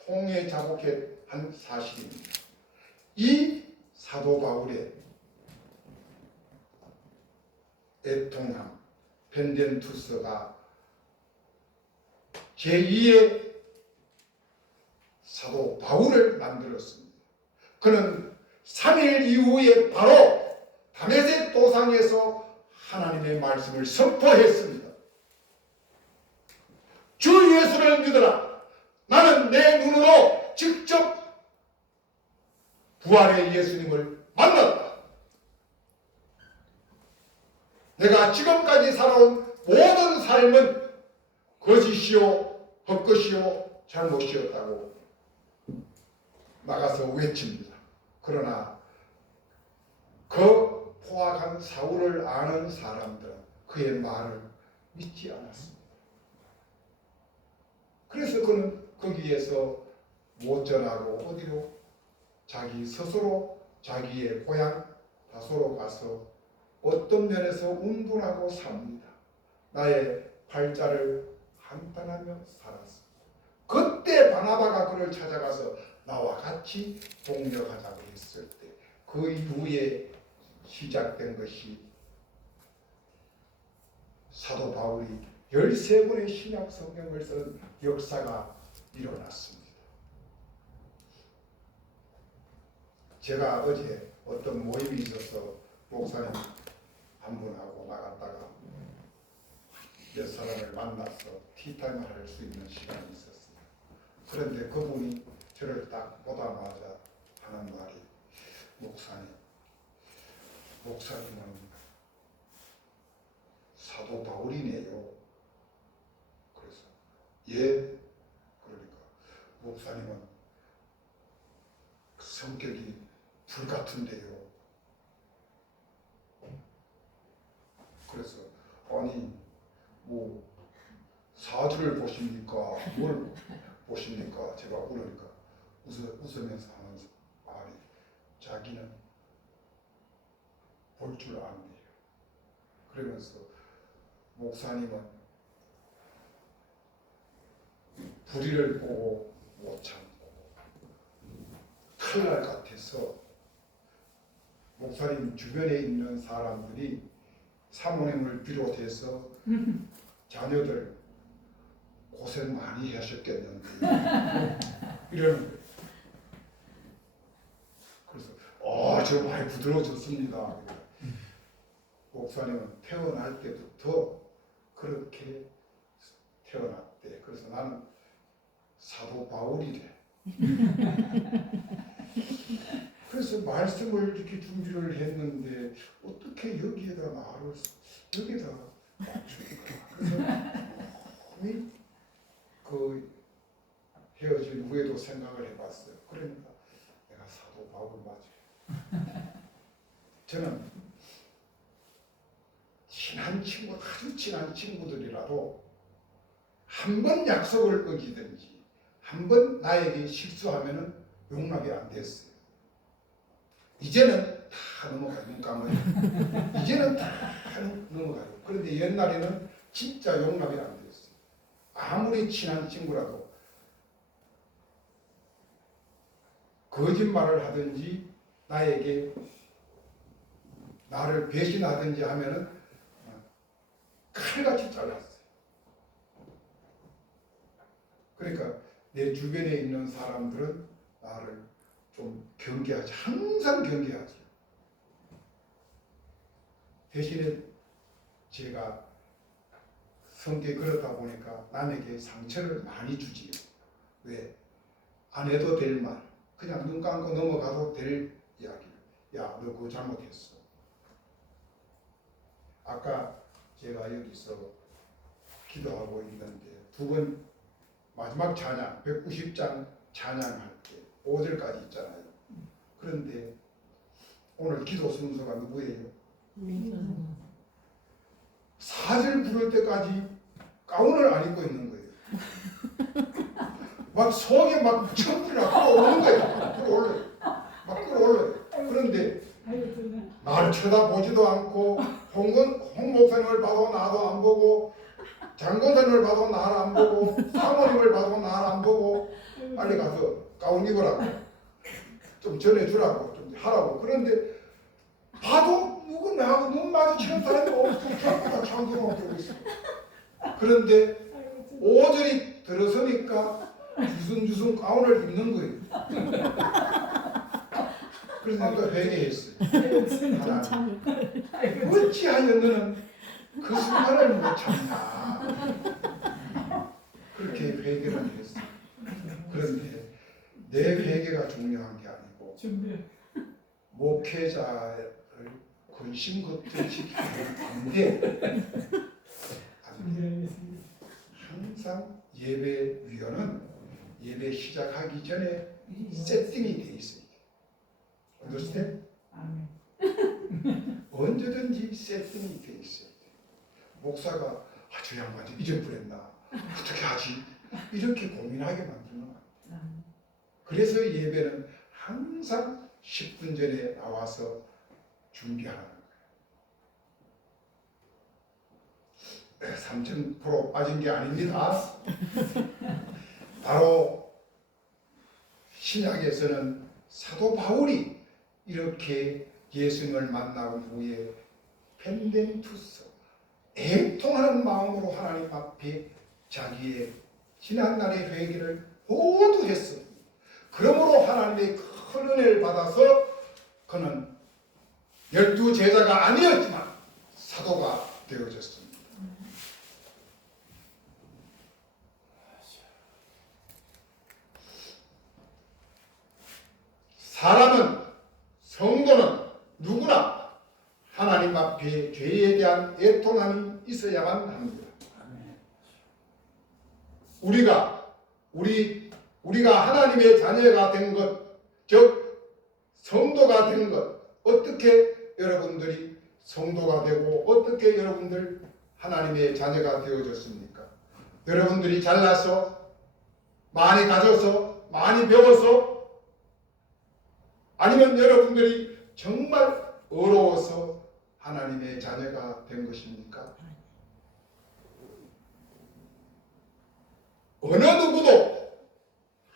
통에 자복한 사실입니다. 이 사도 바울의 애통함, 펜덴투스가 제2의 사도 바울을 만들었습니다. 그는 3일 이후에 바로 다메섹 도상에서 하나님의 말씀을 선포했습니다. 주 예수를 믿어라. 나는 내 눈으로 직접 부활의 예수님을 만났다. 내가 지금까지 살아온 모든 삶은 거짓이요, 헛것이요, 잘못이었다고 나가서 외칩니다. 그러나 그 포악한 사울을 아는 사람들은 그의 말을 믿지 않았습니다. 그래서 그는 거기에서 못 전하고 어디로? 자기 스스로 자기의 고향 다소로 가서 어떤 면에서 운동하고 삽니다. 나의 팔자를 한탄하며 살았습니다. 그때 바나바가 그를 찾아가서 나와 같이 동력하자고 했을 때 그 이후에 시작된 것이 사도 바울이 13권의 신약 성경을 쓴 역사가 일어났습니다. 제가 어제 어떤 모임이 있어서 목사님 한 분하고 나갔다가 몇 사람을 만나서 티타임을 할 수 있는 시간이 있었어요. 그런데 그분이 저를 딱 보다마자 하는 말이 목사님은 사도 바울이네요. 그래서 예? 그러니까 목사님은 성격이 불같은데요. 그래서 아니 뭐 사주를 보십니까? 뭘 보십니까? 제가 그러니까 웃으면서 하는 말이 자기는 볼 줄 안대요. 그러면서 목사님은 불의를 보고 못 참고 칼날 같아서 목사님 주변에 있는 사람들이 사모님을 비롯해서 자녀들 고생 많이 하셨겠는데 이러는 거예요. 그래서 저 많이 부드러워졌습니다. 목사님은 태어날 때부터 그렇게 태어났대. 그래서 나는 사도 바울이래. 그래서 말씀을 이렇게 준비를 했는데 어떻게 여기에다 나를 여기다 맞출까? 그래서 그 헤어진 후에도 생각을 해봤어요. 그러니까 내가 사도 바울 맞아요. 저는 친한 친구, 아주 친한 친구들이라도 한 번 약속을 어기든지 한 번 나에게 실수하면은 용납이 안 됐어요. 이제는 다 넘어가요. 눈 감으면 이제는 다 넘어가요. 그런데 옛날에는 진짜 용납이 안 됐어요. 아무리 친한 친구라도 거짓말을 하든지 나에게 나를 배신하든지 하면은 칼같이 잘랐어요. 그러니까 내 주변에 있는 사람들은 나를 좀 경계하지, 항상 경계하죠. 대신에 제가 성격이 그러다 보니까 남에게 상처를 많이 주지요. 왜? 안 해도 될 말, 그냥 눈 감고 넘어가도 될 이야기. 야, 너 그거 잘못했어. 아까 제가 여기서 기도하고 있는데 두 번 마지막 찬양 190장 찬양할 때 5절까지 있잖아요. 그런데 오늘 기도 순서가 누구예요? 4절 부를 때까지 가운을 안 입고 있는 거예요. 막 속에 막 천불이 끌어오는 거예요. 막 끌어올려요. 그런데 나를 쳐다보지도 않고 홍 목사님을 봐도 나도 안 보고 장권사님을 봐도 나를 안 보고 사모님을 봐도 나를 안 보고 빨리 가서 가운 입으라고 좀 전해주라고 좀 하라고. 그런데 봐도 누구 나하고 눈 마주치는 사람이 없고 전부 다 창조만 보고 있어. 그런데 5절이 들어서니까 주순주순 가운을 입는 거예요. 그래서 내가 회개했어요. 하나님, 어찌하여 너는 그 순간을 못 참나. 그렇게 회개를 했어요. 그런데 내 회개가 중요한 게 아니고 목회자를 근심걱정 시키면 안 돼. 항상 예배위원은 예배 시작하기 전에 세팅이 돼 있어요. understand? 언제든지 세팅이 돼 있어요. 목사가 저 양반 좀 잊어버렸나? 어떻게 하지? 이렇게 고민하게 만드는 거예요. 그래서 예배는 항상 10분 전에 나와서 준비하는 거예요. 3000% 빠진 게 아닙니다. 바로 신약에서는 사도 바울이 이렇게 예수님을 만난 후에 펜덴투스 애통하는 마음으로 하나님 앞에 자기의 지난날의 회개를 모두 했습니다. 그러므로 하나님의 큰 은혜를 받아서 그는 12 제자가 아니었지만 사도가 되어졌습니다. 사람은 성도는 누구나 하나님 앞에 죄에 대한 애통함이 있어야만 합니다. 우리가 하나님의 자녀가 된 것, 즉 성도가 된 것, 어떻게 여러분들이 성도가 되고 어떻게 여러분들 하나님의 자녀가 되어졌습니까? 여러분들이 잘나서 많이 가져서 많이 배워서 아니면 여러분들이 정말 어려워서 하나님의 자녀가 된 것입니까? 어느 누구도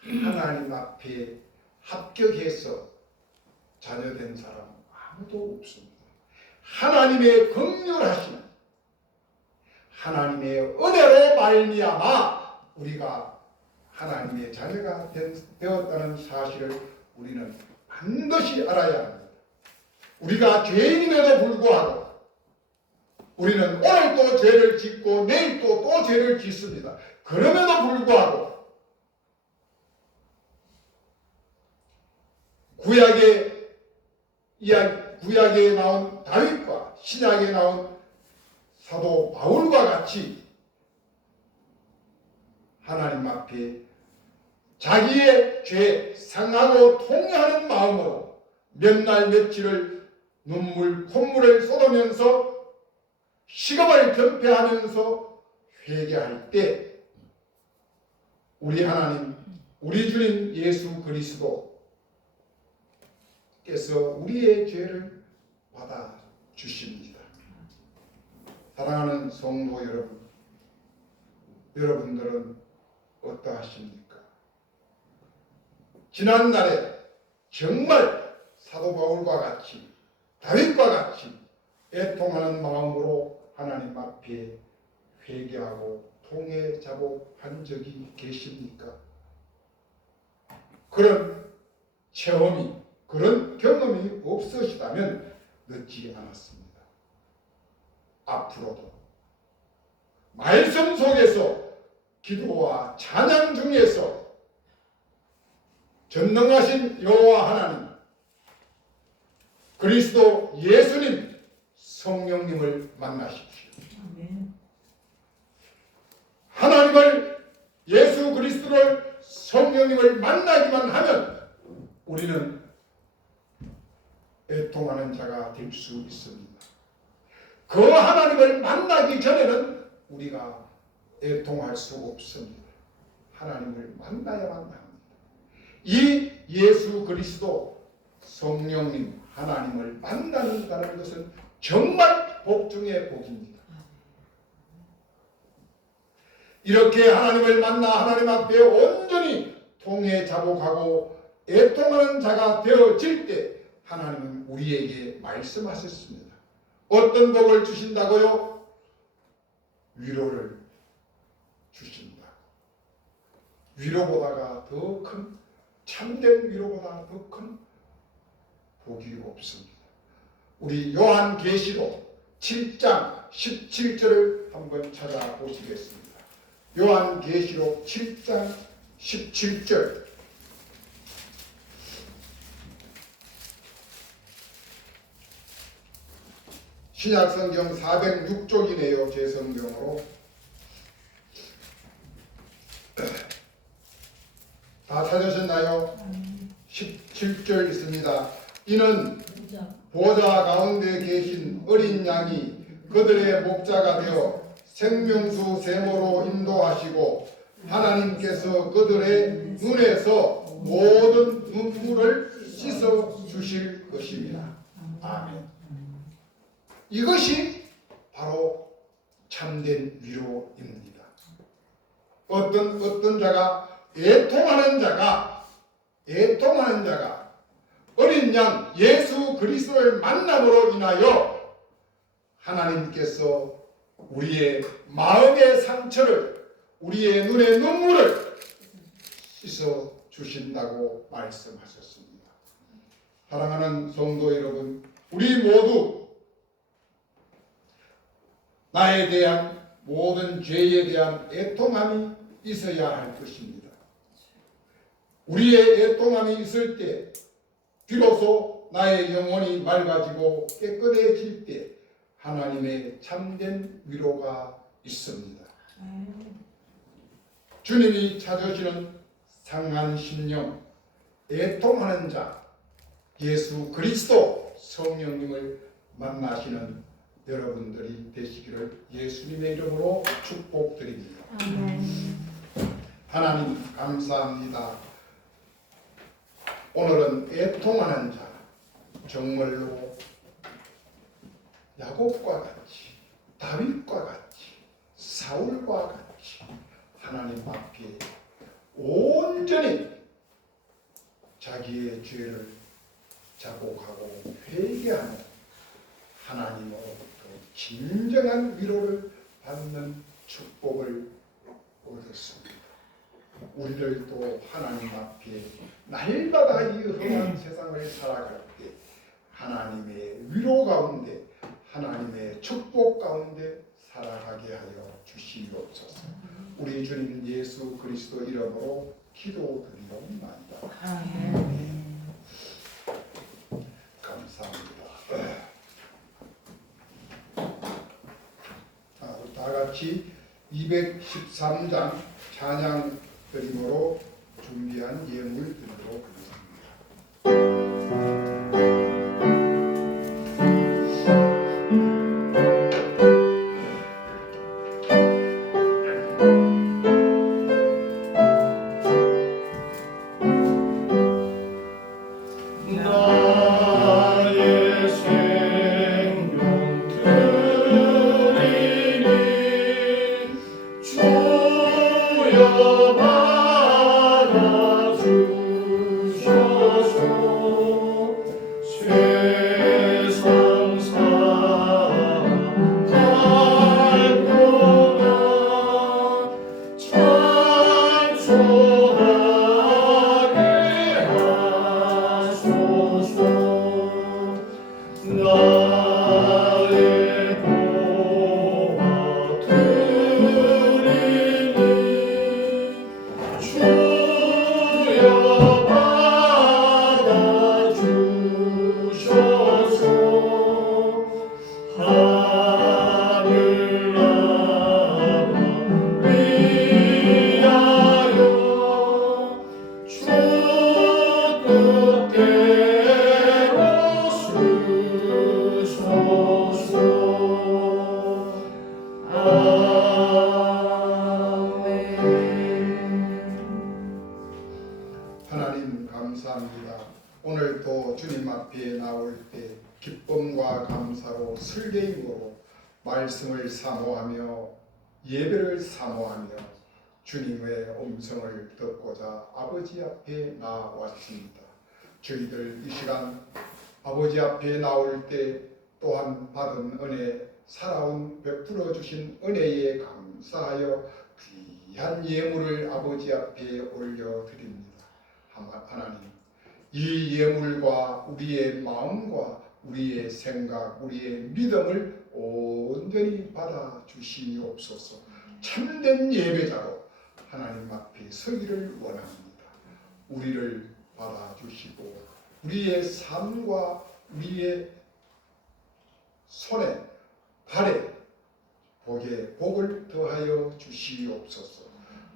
하나님 앞에 합격해서 자녀된 사람 아무도 없습니다. 하나님의 긍휼하심, 하나님의 은혜로 말미암아 우리가 하나님의 자녀가 되었다는 사실을 우리는 반드시 알아야 합니다. 우리가 죄인임에도 불구하고 우리는 오늘 또 죄를 짓고 내일 또 죄를 짓습니다. 그럼에도 불구하고 구약에 나온 다윗과 신약에 나온 사도 바울과 같이 하나님 앞에 자기의 죄 상하고 통회하는 마음으로 몇 날 며칠을 콧물을 쏟으면서 식음을 전폐하면서 회개할 때 우리 하나님, 우리 주님 예수 그리스도께서 우리의 죄를 받아 주십니다. 사랑하는 성도 여러분, 여러분들은 어떠하십니까? 지난날에 정말 사도 바울과 같이 다윗과 같이 애통하는 마음으로 하나님 앞에 회개하고 통회 자복한 적이 계십니까? 그런 체험이, 그런 경험이 없으시다면 늦지 않았습니다. 앞으로도 말씀 속에서 기도와 찬양 중에서 전능하신 여호와 하나님, 그리스도 예수님, 성령님을 만나십시오. 하나님을, 예수 그리스도를, 성령님을 만나기만 하면 우리는 애통하는 자가 될 수 있습니다. 그 하나님을 만나기 전에는 우리가 애통할 수 없습니다. 하나님을 만나야만 합니다. 이 예수 그리스도, 성령님, 하나님을 만난다는 것은 정말 복 중의 복입니다. 이렇게 하나님을 만나 하나님 앞에 온전히 통해 자복하고 애통하는 자가 되어질 때 하나님은 우리에게 말씀하셨습니다. 어떤 복을 주신다고요? 위로를 주신다. 위로보다가 더 큰, 참된 위로보다 더 큰 복이 없습니다. 우리 요한계시록 7장 17절을 한번 찾아보시겠습니다. 요한계시록 7장 17절. 신약성경 406쪽이네요. 제 성경으로. 다 찾으셨나요? 17절 있습니다. 이는 보좌 가운데 계신 어린 양이 그들의 목자가 되어 생명수 세모로 인도하시고 하나님께서 그들의 눈에서 모든 눈물을 씻어 주실 것입니다. 아멘. 이것이 바로 참된 위로입니다. 어떤 자가 애통하는 자가 어린 양 예수 그리스도를 만남으로 인하여 하나님께서 우리의 마음의 상처를, 우리의 눈의 눈물을 씻어 주신다고 말씀하셨습니다. 사랑하는 성도 여러분, 우리 모두 나에 대한 모든 죄에 대한 애통함이 있어야 할 것입니다. 우리의 애통함이 있을 때 비로소 나의 영혼이 맑아지고 깨끗해질 때 하나님의 참된 위로가 있습니다. 주님이 찾으시는 상한 심령, 애통하는 자, 예수 그리스도 성령님을 만나시는 여러분들이 되시기를 예수님의 이름으로 축복드립니다. 하나님 감사합니다. 오늘은 애통하는 자, 정말로 야곱과 같이, 다윗과 같이, 사울과 같이 하나님 앞에 온전히 자기의 죄를 자복하고 회개하는 하나님으로부터 진정한 위로를 받는 축복을 얻었습니다. 우리들도 하나님 앞에 날마다 이 험한 세상을 살아갈 때 하나님의 위로 가운데, 하나님의 축복 가운데 살아가게 하여 주시옵소서. 우리 주님 예수 그리스도 이름으로 기도드리옵나이다. 아멘. 감사합니다. 다 같이 213장 찬양 드림으로 준비한 예물 드리도록 하겠습니다. 나의 보호와 주님 앞에 나올 때 기쁨과 감사로 설레임으로 말씀을 사모하며 예배를 사모하며 주님의 음성을 듣고자 아버지 앞에 나왔습니다. 저희들 이 시간 아버지 앞에 나올 때 또한 받은 은혜, 살아온 베풀어 주신 은혜에 감사하여 귀한 예물을 아버지 앞에 올려드립니다. 하나님, 이 예물과 우리의 마음과 우리의 생각, 우리의 믿음을 온전히 받아 주시옵소서. 참된 예배자로 하나님 앞에 서기를 원합니다. 우리를 받아 주시고 우리의 삶과 우리의 손에 발에 복에 복을 더하여 주시옵소서.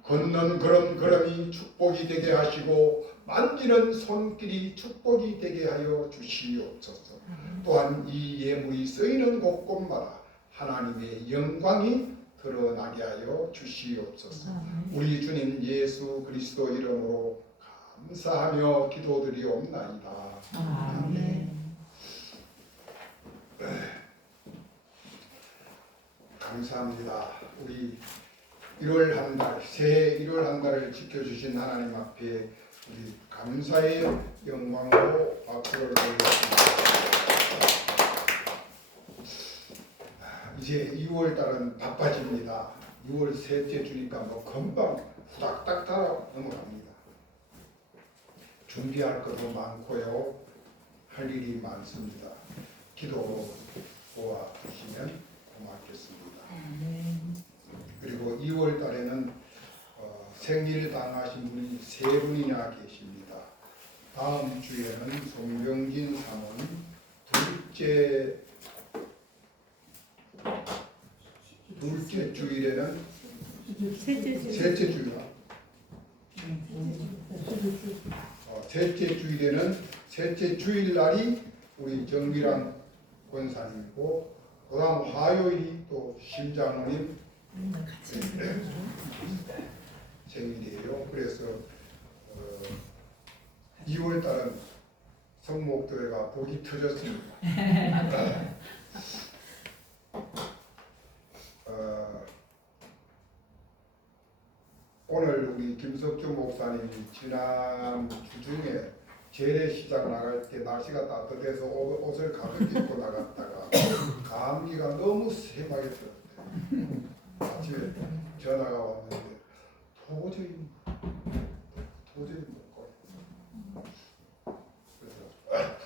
걷는 걸음이 축복이 되게 하시고 만지는 손길이 축복이 되게 하여 주시옵소서. 또한 이 예물이 쓰이는 곳곳마다 하나님의 영광이 드러나게 하여 주시옵소서. 우리 주님 예수 그리스도 이름으로 감사하며 기도드리옵나이다. 아멘. 감사합니다. 우리 1월 한 달, 새해 1월 한 달을 지켜주신 하나님 앞에 우리 감사의 영광으로 박수를 올렸습니다. 이제 2월 달은 바빠집니다. 6월 셋째 주니까 뭐 금방 후닥닥 다 넘어갑니다. 준비할 것도 많고요. 할 일이 많습니다. 기도 도와주시면 고맙겠습니다. 그리고 2월 달에는 생일 당하신 분이 3분이나 계십니다. 다음 주에는 송병진 사모님, 둘째 주일에는 셋째 주일 날이 우리 정미란 권사님이고 그 다음 화요일이 또 심장모님 생일이에요. 그래서 2월 달은 성목교회가 복이 터졌습니다. 오늘 우리 김석주 목사님이 지난 주 중에 재래시장 나갈 때 날씨가 따뜻해서 옷을 가볍게 입고 나갔다가 감기가 너무 심하게 들었대요. 아침에 전화가 왔는데 도저히 못 걸어. 그래서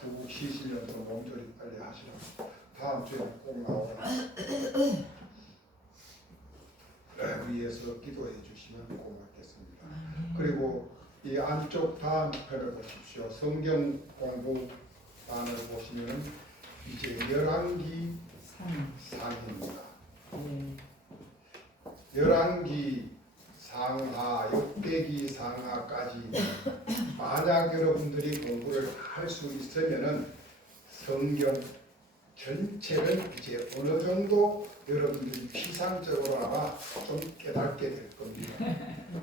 푹 쉬시면서 몸조리 빨리 하시라고. 다음 주에 꼭 나오라. 위에서 기도해 주시면 고맙겠습니다. 그리고 이 안쪽 단편을 보십시오. 성경 공부단을 보시면 이제 열왕기 상입니다. 열왕기 상하, 역대기 상하까지 만약 여러분들이 공부를 할 수 있으면은 성경 전체를 이제 어느 정도 여러분들이 피상적으로나마 좀 깨닫게 될 겁니다.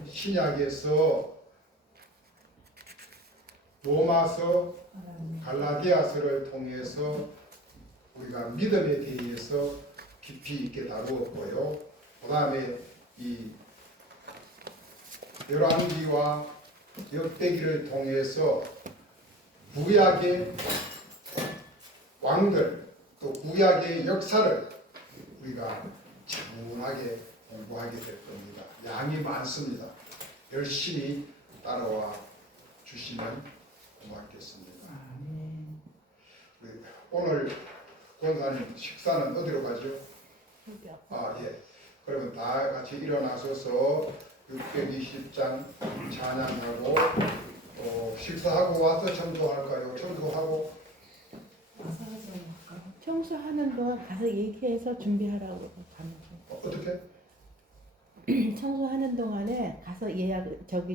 신약에서 로마서, 갈라디아서를 통해서 우리가 믿음에 대해서 깊이 있게 다루었고요. 그 다음에 이 열왕기와 역대기를 통해서 구약의 왕들 또 구약의 역사를 우리가 차분하게 공부하게 될 겁니다. 양이 많습니다. 열심히 따라와 주시면 고맙겠습니다. 오늘 권사님 식사는 어디로 가죠? 예. 그러면 다 같이 일어나셔서 620장 찬양하고 식사하고 와서 청소할까요? 청소하고 청소하는 동안 가서 얘기해서 준비하라고 가면 어떻게? 청소하는 동안에 가서 예약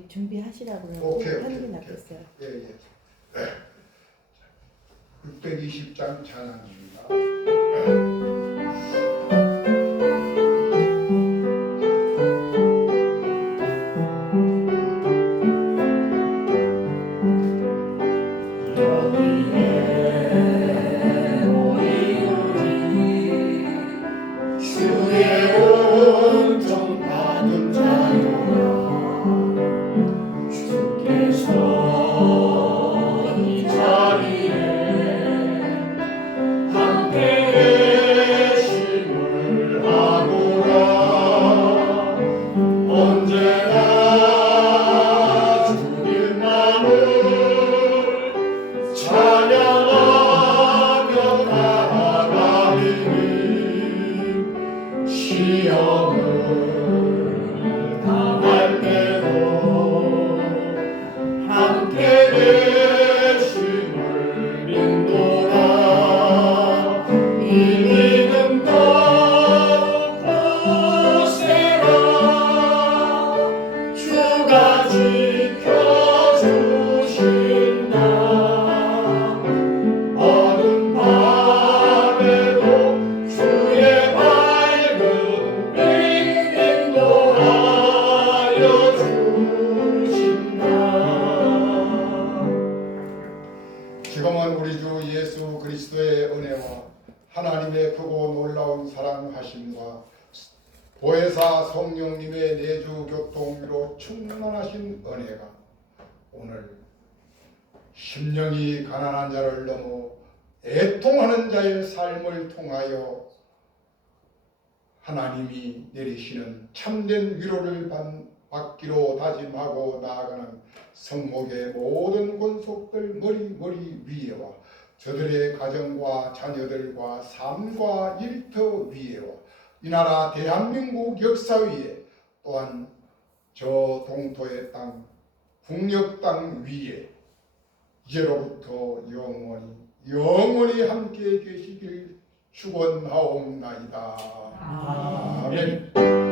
준비하시라고 오케이, 하는 게 오케이. 낫겠어요. 예. 620장 찬양입니다. 여기에 하나님의 크고 놀라운 사랑하심과 보혜사 성령님의 내주 교통으로 충만하신 은혜가 오늘 심령이 가난한 자를 넘어 애통하는 자의 삶을 통하여 하나님이 내리시는 참된 위로를 받기로 다짐하고 나아가는 성목의 모든 권속들 머리 위에와 저들의 가정과 자녀들과 삶과 일터 위에와 이 나라 대한민국 역사 위에 또한 저 동토의 땅 북녘 땅 위에 이제로부터 영원히 함께 계시길 축원하옵나이다. 아멘.